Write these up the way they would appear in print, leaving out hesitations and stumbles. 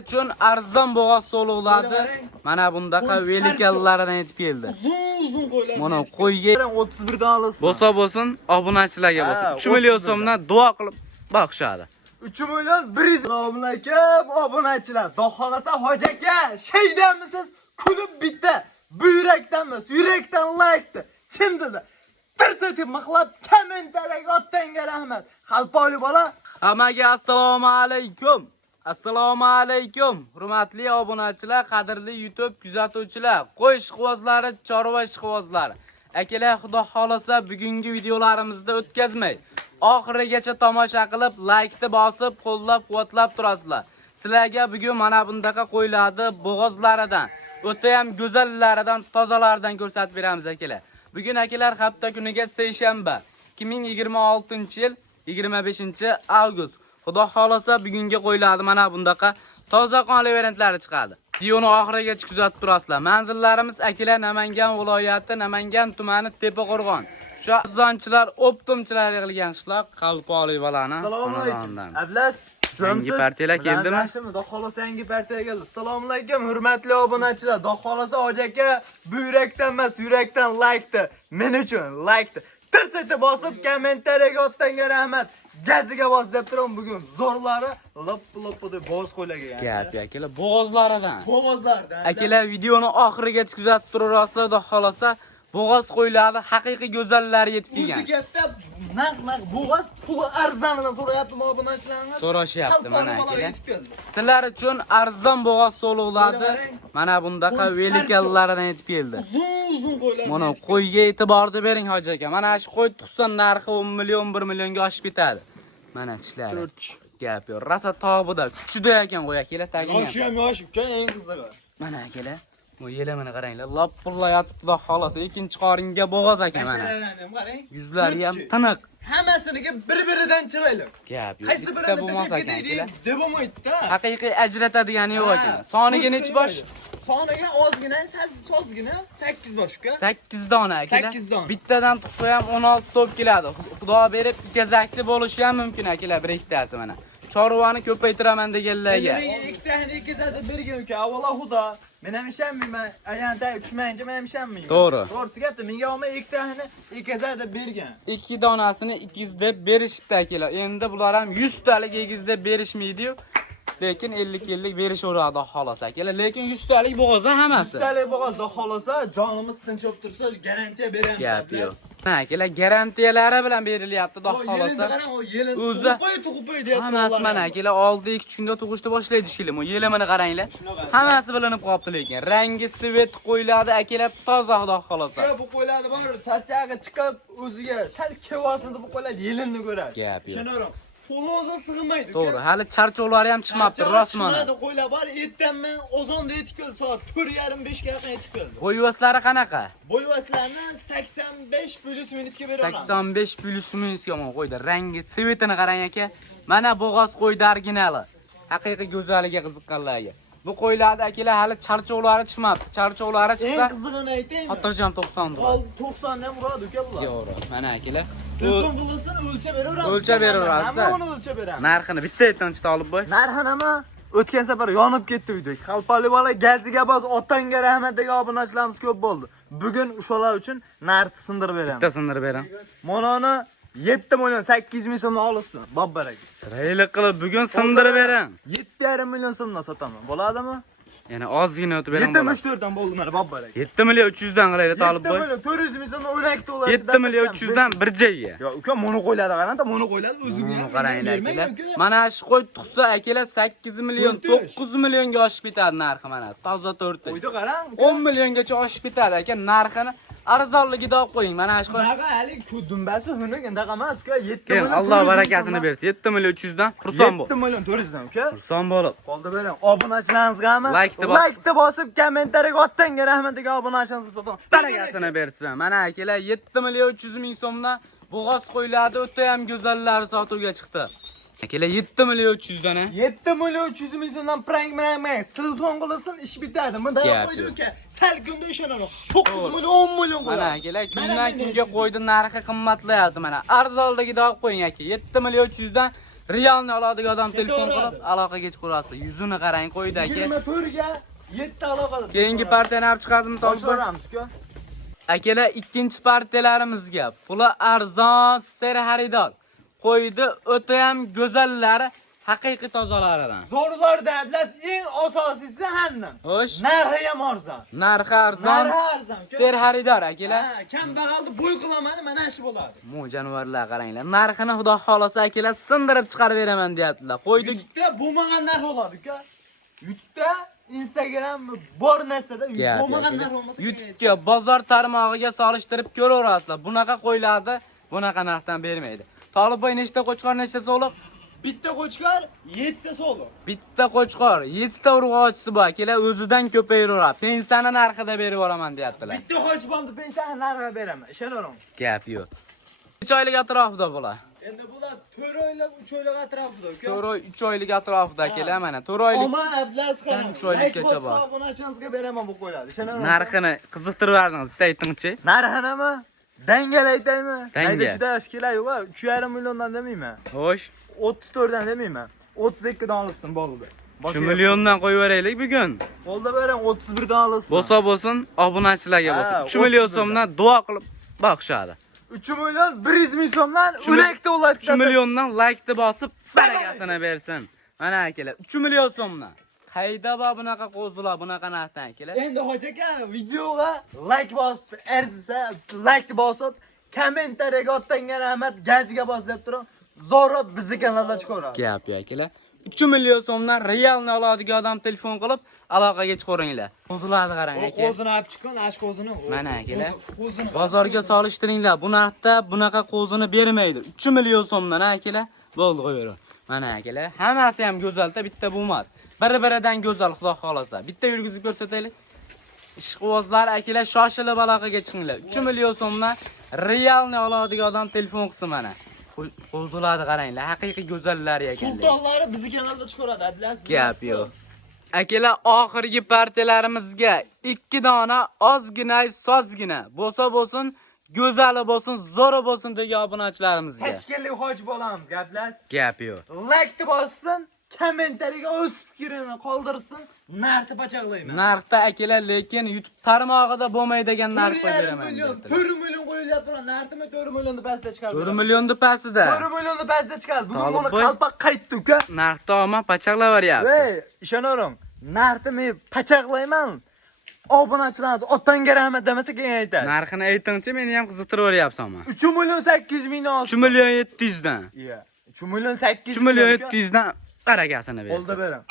Uchun arzon bo'g'oz so'luqladi. Mana bundaqa velikallaridan yetib keldi. Uzun qo'ylar. Mana qo'yga 31 dan olasiz. bo'lsa bo'lsin, obunachilarga bo'lsin. 3 million so'mdan duo qilib boqishadi. 3 million 100. Assalomu alaykum obunachilar. Do'xolasa hoji aka, shaydanmisiz? Kulib bitta. Buyrakdanmi? Yurakdan laykdi. Chin dilda. Tirsatib maqlab kommentariyaga otdanga rahmat. Xalpoli bola. Hammaga assalomu alaykum. Assalomu alaykum. Hurmatli obunachilar, qadrli YouTube kuzatuvchilar, qo'y ishqibozlari, chorva ishqibozlari. Akalar, xudo xolasa bugungi videolarimizda o'tkazmay, oxirigacha tomosha qilib, laykni bosib, qo'llab-quvvatlab turasizlar. Sizlarga bugun mana bundaqa qo'ylarni bo'g'ozlaridan, o'ta ham go'zallaridan, tozalaridan ko'rsatib beramiz akalar. Bugun akalar hafta kuniga seshanba, 2026-yil 25-avgust. Xudo xolasa bugungi qo'ylarni mana bundaqa toza qonli variantlari chiqadi. Videoni oxirigacha kuzatib turasizlar. Manzillarimiz akalar Namangan viloyati, Namangan tumani Tepaqo'rg'on. Shu arzonchilar, optimchilar yig'ilgan qishloq Qalpoli balani. Assalomu alaykum. Ablas, yangi partiyalar keldimi? Xudo xolasa yangi partiya keldi. Assalomu alaykum hurmatli obunachilar. Xudo xolasa hoji aka buyrakdan emas, yurakdan laykdi. Men uchun laykdi. Tirsatib bosib kommentariyaga otdanga rahmat. Gaziga bos deb turam bugun. Zo'rlari lop deb bo'g'oz qo'ylarga yani. Gap akalar, bo'g'ozlaridan. Bo'g'ozlardan. Akalar videoni oxirigacha kuzatib turasizlar, xudo xolasa bo'g'oz qo'ylarni haqiqiy go'zallari yetib kelgan. O'zi katta naq bo'g'oz puli arzonidan so'rayapti obunachilarimiz. So'rashyapti mana akalar. Sizlar uchun arzon bo'g'oz so'luqladi. Mana bundaqa velikallaridan yetib keldi. Uzun qo'ylar. Mana qo'yga e'tiborni bering hoji aka. Mana shu qo'y tug'sa narxi 10 million, 1 millionga oshib ketadi. Mana ishlari. Gap yo'q. Rosa tog'ida, kuchida ekan qo'y akalar tagini. Yoshi ham yosh ukan, eng qizig'i. Mana akalar, bu yelamini qaranglar. Lopillayapti xudo xolasa. Ikkinchi qoringa bo'g'oz ekan mana. Qarang. Yuzlari ham tiniq. Hammasiniga bir-biridan chiroyli. Gap yo'q. Qaysi Bitta birini bo'lmas tashlab ekan ketaylik akalar. deb bo'lmaydi-da. Haqiqiy ajratadigani yo'q ekan. Soniga nechi bosh? Soniga ozgina, sozgina 8 bosh uka. 8 dona akalar. 8 dona. Bittadan tug'sa ham 16 top keladi. Xudo berib gazakchi bo'lishi ham mumkin akalar, bir ikkitasi mana. Chorvani ko'paytiraman deganlarga. Men ikkitani ikizada bergan uka. Avvalo xudo. Men ham ishonmayman. Ayanda tushmayincha men ham ishonmayman. To'g'ri. To'g'risi gapda menga olmay ikkitani ikizada bergan. 2 donasini 200 deb berishibdi akalar. Endi bular ham 100 talik 200 deb berishmaydi-yu. Lekin 50 berishaveradi xolos akalar. Lekin 100 talik bo'g'oz hammasi. 100 talik bo'g'ozda xolasa jonimiz tinch bo'lib tursa garantiya beramiz. Gap yo'q. Ha akalar, garantiyalari bilan berilyapti, xudo xolasa. O'zi tug'ib deyapti. hammasi mana akalar 6-2 kunda tug'ishni boshlaydi shkilim. Yelimini qaranglar. Hammasi bilinib qolibdi lekin. Rangi svet qo'yiladi akalar, toza xudo xolasa. Bu qo'ylarni bor, charchag'i chiqib o'ziga sal kevasin deb bu qo'ylar yelinni ko'radi. Gap yo'q. Tushunaram. Pulozga sig'maydi. To'g'ri, hali charchovlari ham chiqmabdi, rostmana. Qo'ylar bor, ertanman ozonda yetib keldi, soat 4:30 ga yaqin yetib keldi. Bo'yvaslari qanaqa? Bo'yvaslarni 85 plus minusga beraman. 85 plus minusga qo'ydi. Rangi, svetini qarang aka. Mana bo'g'oz qo'ydi originali. Haqiqiy go'zaliga qiziqqanlarga. Bu qo'ylarda akalar hali charchovlari chiqmabdi. Charchovlari chiqsa, eng qizig'ini aytaymi? xotirjam 90 dollar. 90 dan uradi uka bular. To'g'ri. Mana akalar. Telefon qilasini o'lchab beraveramiz. O'lchab beraverasiz. Hammani o'lchab beramiz. Narxini bitta aytgancha olib qo'y. Narxi nima? O'tgan safar yonib ketdi uyda. Qalpali bola gaziga bos, otangga rahmat degan obunachilarimiz ko'p bo'ldi. Bugun o'shalar uchun narxni sindirib beramiz. Bitta sindirib beram. Mononi 7 million 800 ming so'mdan olsin. Bobbarak. Siraylik qilib bugun sindirib beram. 7,5 million so'mdan sotaman. Bo'ladimi? Yana ozgina o'tib beram. 74 dan bo'ldi mana bobbarak. 7 million 300 dan qilaylik olib qo'y. 7 million 400 ming so'mdan o'rak to'ladi. 7 million 300 dan bir joyga. Yo, uka mono qo'yladi qarang, mono qo'yladi o'zimga ham. Qaranglar akalar. Mana shu qo'y tug'sa akalar 8 million 9 millionga oshib ketadi narxi mana. Toza 4 ta. Qo'ydi qarang. 10 milliongacha oshib ketadi aka, narxini arzonligida olib qo'ying. Mana shu qo'y. Naqa hali dumbasi hunuk indaqa emas uka 7 Keyin million. Alloh barakasini bersin. 7 million 300 dan xursand bo'l. 7 million 400 dan uka. Xursand bo'lib. Qoldi bering. Obunachilaringizgami? Like bosib kommentariyaga otdanga rahmat degan obunachilaringizni sotaman. Barakasini bersin. Mana akalar 7 million 300 ming so'mdan bo'g'oz qo'yiladi, o'ta ham go'zallari sotuvga chiqdi. Akalar 7 million 300 dan. 7 million 300 ming so'mdan prank emas. Telefon qilasin, ish bitadi. Bunda qo'ydi uka. Sal kunda ishonaman. 9 million 10 million qo'yadi. Mana akalar kundan kunga qo'ydi narxi qimmatlayapti mana. Arzonligida olib qo'ying aka. 7 million 300 dan realni oladigan odam telefon qilib aloqaga chiqarasizlar. Yuzini qarang qo'ydi aka. 24 ga 7 aloqada. Keyingi partiyani olib chiqasizmi Tolibon? Boshqaramiz-ku. Akalar, ikkinchi partiyalarimizga puli arzon ser xaridor. Qo'ydi o'ta ham go'zallari, haqiqiy tozalaridan. Zo'rlarda ablas eng asosiysi handan. Xo'sh. Narxi ham arzon. Narxi arzon. Ser xaridor akalar. Ha, kambag'alni bo'y qilaman, mana shu bo'ladi. Mo jonivorlar qaranglar. Narxini xudo xolasa akalar sindirib chiqarib beraman deyaptilar. Qo'ydi. YouTube'da bo'lmagan narx bo'ladi-ku. YouTube'da Instagram bor narsada bo'lmagan narx bo'lmasa. YouTube'ga bozor tarmog'iga solishtirib ko'raverasizlar. Bunaqa qo'yiladi, bunaqa narxdan bermaydi. Tolibboy nechta qo'chqor, nechta so'liq? Bitta qo'chqor, 7 ta so'liq. Bitta qo'chqor, 7 ta urg'ochisi bor. Akalar o'zidan ko'payiraveradi. Pensiyani narxida berib yuboraman deyaptilar. Bitta qo'chqonni pensiyani narxida beraman. Ishonavering. Gap yo'q. 3 oylik atrofida bular. Endi bular 4 oylik, 3 oylik atrofida, uka. 4 oy, 3 oylik atrofida akalar mana 4 oylik. Ammo ablas qarang. 3 oylikgacha bor. Bunaqanchasiga beraman bu qo'yadi. Ishonavering. Narxini qiziqtirib verdingiz, bitta aytingchi. Narxinimi? Dangal aytaymi? Dangal. Haydachida kelar yo'q, 3,5 milliondan demayman. Xo'sh. 34 dan demayman. 32 dan olsin bo'ldi. 3 milliondan qo'yib beraylik bugun. Bo'ldi bering 31 dan olsin. Bo'lsa bo'lsin, obunachilarga bo'lsin. 3 million so'mdan duo qilib boqishadi. 3 million 100 ming so'mdan o'nakda ulab 3 milliondan like-ni bosib, baragasini bersin. Mana akalar, 3 million so'mdan. Qayda bor bunaqa qo'zlar, bunaqa narxdan akalar? Endi hoji aka, videoga like bosib, arzisa like bosib, kommentariyaga otgangan rahmat, gaziga bos deb turing. Zo'ra bizni kanalda chiqaradi. Gap yo'q akalar. 3 million so'mdan realni oladigan odam telefon qilib aloqaga chiqaringlar. Qo'zlarni qarang aka. Qo'zini olib chiqqan, ash qo'zini. Mana akalar. Bozorga solishtiringlar. Bu narxda bunaqa qo'zini bermaydi. 3 million so'mdan akalar. Bo'ldi qo'yaver. Mana akalar, hammasi ham go'zalda, bitta bo'lmas. Bir-biridan go'zal, xudo xolasa. Bitta yurgizib ko'rsataylik. Ishqibozlar akalar, shoshilib aloqaga chiqinglar. 3 million so'mdan realni oladigan odam telefon qilsin mana. Qo'zlarni qaranglar, haqiqiy go'zallar ekanlar. Sultonlari bizni kanalda chiqaradi, ablas. Gap yo'q. Akalar, oxirgi partiyalarimizga 2 dona ozgina, sozgina bo'lsa bo'lsin, go'zali bo'lsin, zo'ri bo'lsin degan obunachilarimizga. Tashkilli hoji bo'lamiz, ablas. Gap yo'q. Like bossin, kommentariyaga o'z fikrini qoldirsin, narxni bachaqlayman. Narxda akalar, lekin YouTube tarmog'ida bo'lmaydigan narx qo'yib beraman. 4 million qo'yilyapti, narximi 4 milliondan pastda chiqadi. 4 millionni pastida. 4 milliondan pastda chiqadi. Bugun buni qalpaq qaytdi uka. Narxda olma pachaqlab beryapsiz. Ey, ishonavering. Narxni men pachaqlayman. Obunachilarimiz otanga rahmat demasa keyin aytadi. Narxini aytingchi, meni ham qiziqtirib beryapsanmi? 3 million 800 ming olsin. 3 million 700 dan. Iya. 3 million 800 3 million 700 dan qaragasini bersin. Oldi beraman.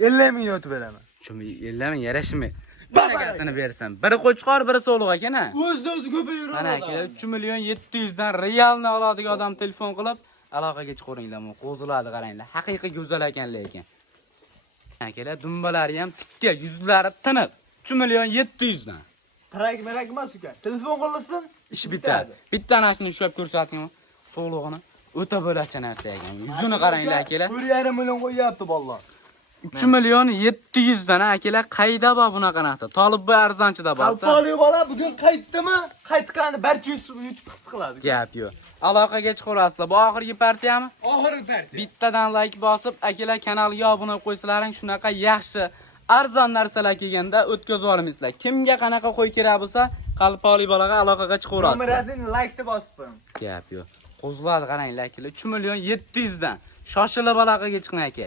50 ming yotib beraman. 50 ming yarashmi? Qaragasini bersin. Biri qo'chqor, biri so'liq ekan-a. O'z-o'zi ko'payib Mana akalar, 3 million 700 dan realni oladigan odam telefon qilib aloqaga chiqaringlar. Qo'zlarni qaranglar. Haqiqiy go'zal ekan lekin. Akalar, dumbalari ham tikka, yuzlari tiniq. 3 million 700 dan. Kerak emas uka. Telefon qilinsin, ish bitadi. Bitta narxini ushlab ko'rsating, so'lig'ini. O'ta bo'lacha narsa ekan. Yuzini qaranglar akalar. 1,5 million qo'yapti bollar. 3 million 700 dan akalar, qayda bor bunaqa narsa? Tolibboy arzonchida bor. Qalpoqli bola bugun qaytdimi? Qaytgani barcha YouTube his qiladi. Gap yo'q. Aloqaga chiqarasizlar. Bu oxirgi partiyami? Oxirgi partiya. Bittadan like bosib, akalar kanalga obuna qo'ysalaring, shunaqa yaxshi arzon narsalar kelganda o'tkazib yuboramizlar. Kimga qanaqa qo'y kerak bo'lsa, qalpoqli bolaga aloqaga chiqaverasiz. Nomeradini like deb bosib qo'ying. Gap yo'q. Qo'zlarni qaranglar akalar, 3 million 700 dan. Shoshilib aloqaga chiqing aka.